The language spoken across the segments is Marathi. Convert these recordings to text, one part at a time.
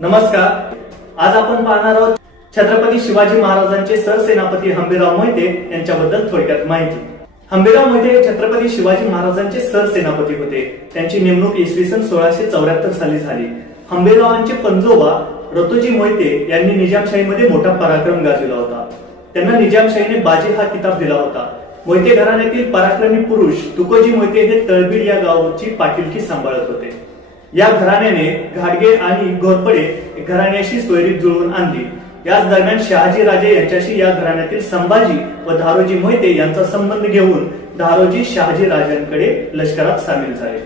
नमस्कार. आज आपण पाहणार आहोत छत्रपती शिवाजी महाराजांचे सरसेनापती हंबीराव मोहिते यांच्याबद्दल थोडक्यात माहिती. हंबीराव मोहिते हे छत्रपती शिवाजी महाराजांचे सरसेनापती होते. त्यांची नेमणूक इसवी सन सोळाशे चौऱ्याहत्तर साली झाली. हंबीरावांचे पंजोबा रतोजी मोहिते यांनी निजामशाहीमध्ये मोठा पराक्रम गाजविला होता. त्यांना निजामशाहीने बाजी हा किताब दिला होता. मोहिते घराण्यातील पराक्रमी पुरुष तुकोजी मोहिते हे तळबीड या गावाची पाटीलकी सांभाळत होते. या घराण्याने घाडगे आणि घोरपडे घराण्याशी सोयरीक जुळवून आणली. याच दरम्यान शहाजी राजे यांच्याशी या घराण्यातील संभाजी व धारोजी मोहिते यांचा संबंध घेऊन धारोजी शहाजी राजांकडे लष्करात सामील झाले.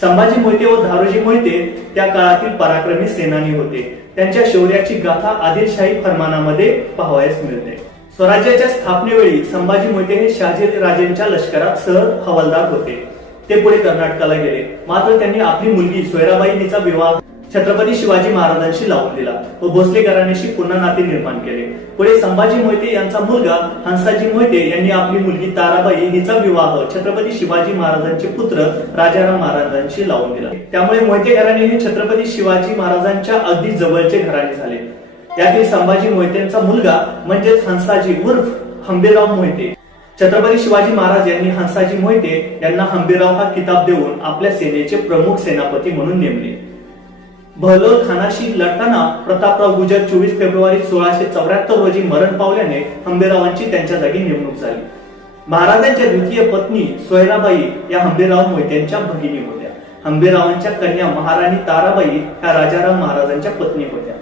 संभाजी मोहिते व धारोजी मोहिते त्या काळातील पराक्रमी सेनानी होते. त्यांच्या शौर्याची गाथा आदिलशाही फरमानामध्ये पाहावयास मिळते. स्वराज्याच्या स्थापनेवेळी संभाजी मोहिते हे शहाजी राजेंच्या लष्करात सह हवालदार होते. ते पुढे कर्नाटकाला गेले. मात्र त्यांनी आपली मुलगी सोयराबाई तिचा विवाह छत्रपती शिवाजी महाराजांशी लावून दिला. व भोसले घराण्याशी पुन्हा नाते निर्माण केले. पुढे संभाजी मोहिते यांचा मुलगा हंसाजी मोहिते यांनी आपली मुलगी ताराबाई हिचा विवाह छत्रपती शिवाजी महाराजांचे पुत्र राजाराम महाराजांशी लावून दिला. त्यामुळे मोहिते घराणे हे छत्रपती शिवाजी महाराजांच्या अगदी जवळचे घराणे झाले. यातील संभाजी मोहितेंचा मुलगा म्हणजेच हंसाजी उर्फ हंबीराव मोहिते. छत्रपती शिवाजी महाराज यांनी हंसाजी मोहिते यांना हंबीराव हा किताब देऊन आपल्या सेनेचे प्रमुख सेनापती म्हणून नेमले. बहलोल खानाशी लढताना प्रतापराव गुजर चोवीस फेब्रुवारी सोळाशे चौऱ्याहत्तर रोजी मरण पावल्याने हंबीरावांची त्यांच्या जागी नेमणूक झाली. महाराजांच्या द्वितीय पत्नी सोयराबाई या हंबीराव मोहित्यांच्या भगिनी होत्या. हंबीरावांच्या कन्या महाराणी ताराबाई ह्या राजाराम महाराजांच्या पत्नी होत्या.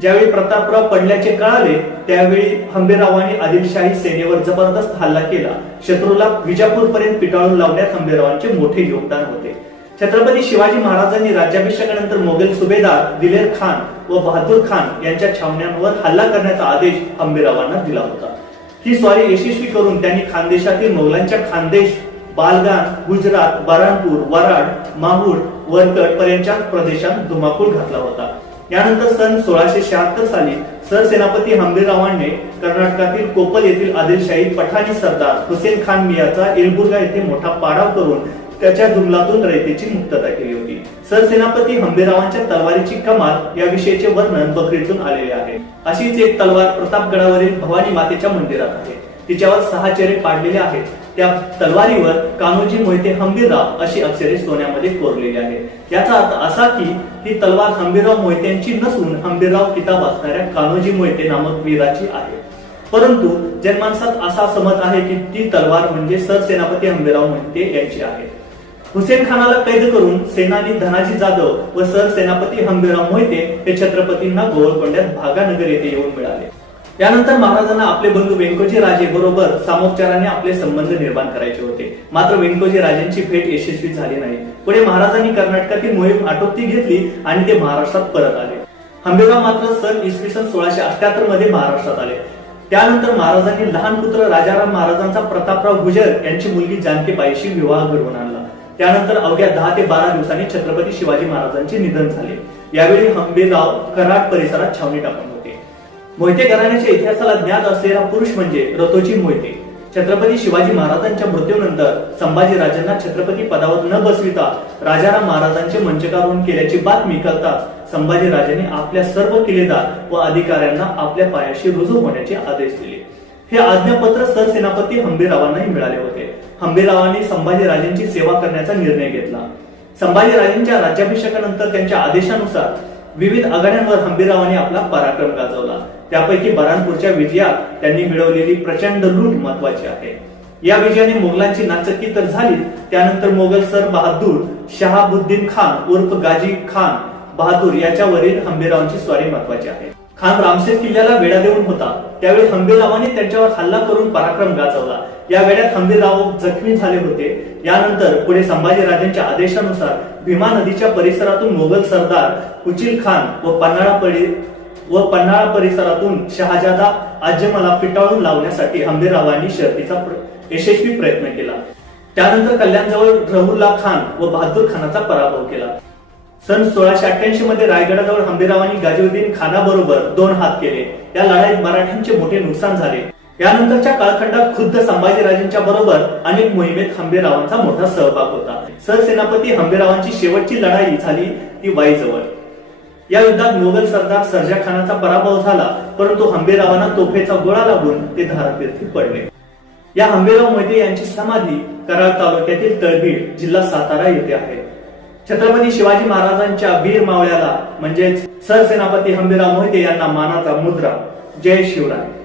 ज्यावेळी प्रतापराव पडल्याचे कळाले त्यावेळी हंबेरावांनी आदिलशाही सेनेवर जबरदस्त हल्ला केला. शत्रूला विजापूर पर्यंत पिटाळून लावण्यात हंबेरावांचे मोठे योगदान होते. छत्रपती शिवाजी महाराजांनी राज्याभिषेकानंतर मोगल सुभेदार दिलेर खान व बहादूर खान यांच्या छावण्यांवर हल्ला करण्याचा आदेश हंबीरावांना दिला होता. ही स्वारी यशस्वी करून त्यांनी खानदेशातील मोगलांच्या खानदेश बालगान गुजरात बराणपूर वराड माहूर वरकड पर्यंतच्या प्रदेशात धुमाकूळ घातला होता. यानंतर सन सोळाशे शहात्तर साली सरसेनापती हंबीररावांनी कर्नाटकातील कोपल येथील आदिलशाही पठाणी सरदार हुसेन खान मियाचा एलबुर्गा येथे मोठा पाडाव करून त्याच्या जुमलातून रयतेची मुक्तता केली होती. सरसेनापती हंबीरावांच्या तलवारीची कमाल या विषयीचे वर्णन बकरीतून आलेले आहे. अशीच एक तलवार प्रतापगडावरील भवानी मातेच्या मंदिरात आहे. तिच्यावर सहा चेहरे पाडलेले आहेत. त्या तलवारीवर कान्होजी मोहिते हंबीरराव अशी अक्षरे सोन्यामध्ये कोरलेली आहेत. याचा अर्थ असा की ही तलवार हंबीरराव मोहित्यांची नसून हंबीरराव किताब असणाऱ्या कान्होजी मोहिते नामक वीराची आहे. परंतु जनमानसात असा समज आहे की ती तलवार म्हणजे सरसेनापती हंबीरराव मोहिते यांची आहे. हुसेन खानाला कैद करून सेनानी धनाजी जाधव व सरसेनापती हंबीरराव मोहिते हे छत्रपतींना गोवळकोंड्यात भागानगर येथे येऊन मिळाले. त्यानंतर महाराजांना आपले बंधू व्यंकोजी राजे बरोबर सामोपचाराने आपले संबंध निर्माण करायचे होते. मात्र व्यंकोजी राजेंची भेट यशस्वी झाली नाही. पुढे महाराजांनी कर्नाटकातील मोहीम आटोपती घेतली आणि ते महाराष्ट्रात परत आले. हंबीरराव मात्र सन इसवी सन सोळाशे अठ्याहत्तरमध्ये महाराष्ट्रात आले. त्यानंतर महाराजांनी लहान पुत्र राजाराम महाराजांचा प्रतापराव गुजर यांची मुलगी जानकीबाईशी विवाह घडवून आणला. त्यानंतर अवघ्या दहा ते बारा दिवसांनी छत्रपती शिवाजी महाराजांचे निधन झाले. यावेळी हंबेगाव कराड परिसरात छावणी टाकून मोहिते घराण्याच्या इतिहासाला ज्ञात असलेला पुरुष म्हणजे रतोजी मोहिते. छत्रपती शिवाजी महाराजांच्या मृत्यूनंतर संभाजी राजांना छत्रपती पदावर न बसविता राजाराम महाराजांचे मंचकारोहण केल्याची बातमी कळताच संभाजी राजांनी आपल्या सर्व किल्लेदार व अधिकाऱ्यांना आपल्या पायाशी रुजू होण्याचे आदेश दिले. हे आज्ञापत्र सरसेनापती हंबीरावांनाही मिळाले होते. हंबीरावांनी संभाजी राजांची सेवा करण्याचा निर्णय घेतला. संभाजी राजांच्या राज्याभिषेकानंतर त्यांच्या आदेशानुसार विविध आघाड्यांवर हंबीरावांनी आपला पराक्रम गाजवला. त्यापैकी बरानपूरच्या विजयात त्यांनी मिळवलेली प्रचंड लूट महत्वाची आहे. या विजयाने मोगलांची नाचक्की तर झाली त्यानंतर मोगल सर बहादूर शहाबुद्दीन खान उर्फ गाजी खान बहादूर याच्यावरील हंबीरावांची स्वारी महत्वाची आहे. खान रामसेन किल्ल्याला वेढा देऊन होता. त्यावेळी हंबीररावांनी त्यांच्यावर हल्ला करून पराक्रम गाजवला. या वेळात हंबीरराव जखमी झाले होते. यानंतर पुढे संभाजीराजांच्या आदेशानुसार भीमा नदीच्या परिसरातून मोगल सरदार कुचिल खान व पन्हाळा व पन्हाळा परिसरातून शहाजादा आजमला पिटाळून लावण्यासाठी हंबीररावांनी शर्तीचा यशस्वी प्रयत्न केला. त्यानंतर कल्याणजवळ रहुल्ला खान व बहादूर खानाचा पराभव केला. सन सोळाशे अठ्ठ्याऐंशी मध्ये रायगडाजवळ हंबीरावांनी गाजीउद्दीन खानाबरोबर दोन हात केले. या लढाईत मराठ्यांचे मोठे नुकसान झाले. यानंतरच्या कालखंडात खुद्द संभाजीराजेंच्या बरोबर अनेक मोहिमेत हंबीरावांचा मोठा सहभाग होता. सरसेनापती हंबीरावांची शेवटची लढाई झाली ती वाईजवळ. या युद्धात मोगल सरदार सर्जा खानाचा पराभव झाला परंतु हंबीरावांना तोफेचा गोळा लागून ते धारातीर्थी पडले. या हंबीराव मोहिते यांची समाधी कराड तालुक्यातील तळबीड जिल्हा सातारा येथे आहे. छत्रपती शिवाजी महाराजांच्या वीर मावळ्याला म्हणजेच सरसेनापती हंबीराव मोहिते यांना मानाचा मुद्रा. जय शिवराय.